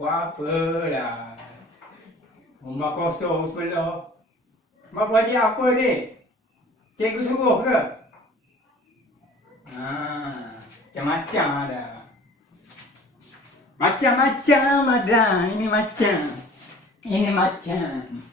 Buat apalah. Rumah kosong sebelah. Mak buat dia apa ni? Cikgu suruh ke? Macam-macam ada. Macam-macam ada. Ini macam. Ini macam.